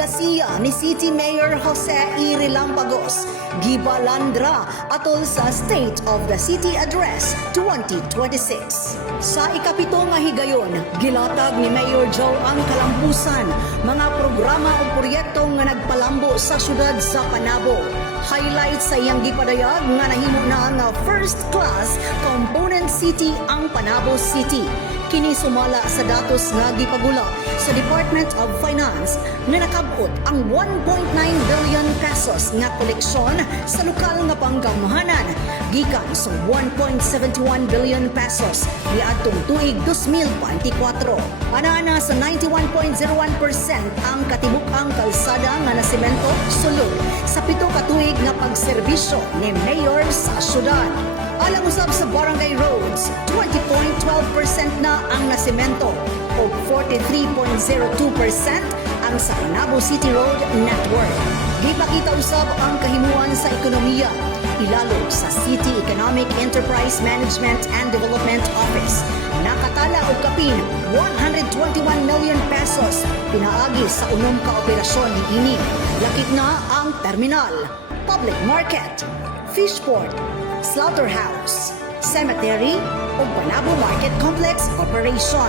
Gasiya ni City Mayor Jose E. Relampagos gibalandra atol sa State of the City Address 2026. Sa ikapito nga higayon, gilatag ni Mayor Joe ang kalambusan mga programa o proyekto nga nagpalambo sa syudad sa Panabo. Highlight sa iyang gipadayag nga nahimo na nga first class component city ang Panabo City. Kini sumala sa datos nga gipagula sa Department of Finance nga nakabot ang 1.9 billion pesos nga koleksyon sa lokal nga panggamhanan gikan sa 1.71 billion pesos niadtong tuig 2024. Ana-ana sa 91.01% ang katibuk-ang kalsada nga nasemento sulod sa pito ka tuig nga pagserbisyo ni Mayor sa syudad. Alang usab sa barangay roads, 20.12% na ang nasemento o 43.02% ang sa Panabo City Road Network. Gipakita usab ang kahimuan sa ekonomiya, ilalo sa City Economic Enterprise Management and Development Office. Nakatala og kapin 121 million pesos pinaagi sa unom ka operasyon niini. Lakip na ang terminal, public market, fishport, slaughterhouse, cemetery o Panabo Market Complex Operation.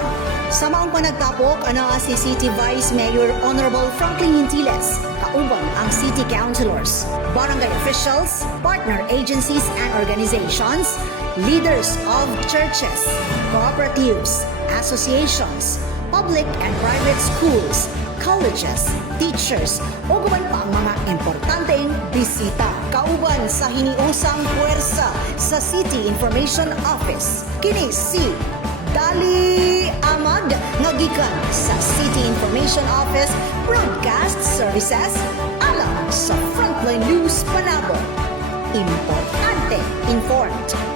Sa maong panagtapok, ana si City Vice Mayor Honorable Franklin Hintiles, kauban ang City Councilors, barangay officials, partner agencies and organizations, leaders of churches, cooperatives, associations, public and private schools, colleges, teachers, o guman pa ang mga importanteng bisita. Kauban sa hiniusang puwersa sa City Information Office. Kini si Dali Amag nga gikan sa City Information Office Broadcast Services alang sa Frontline News Panabo. Importante informed.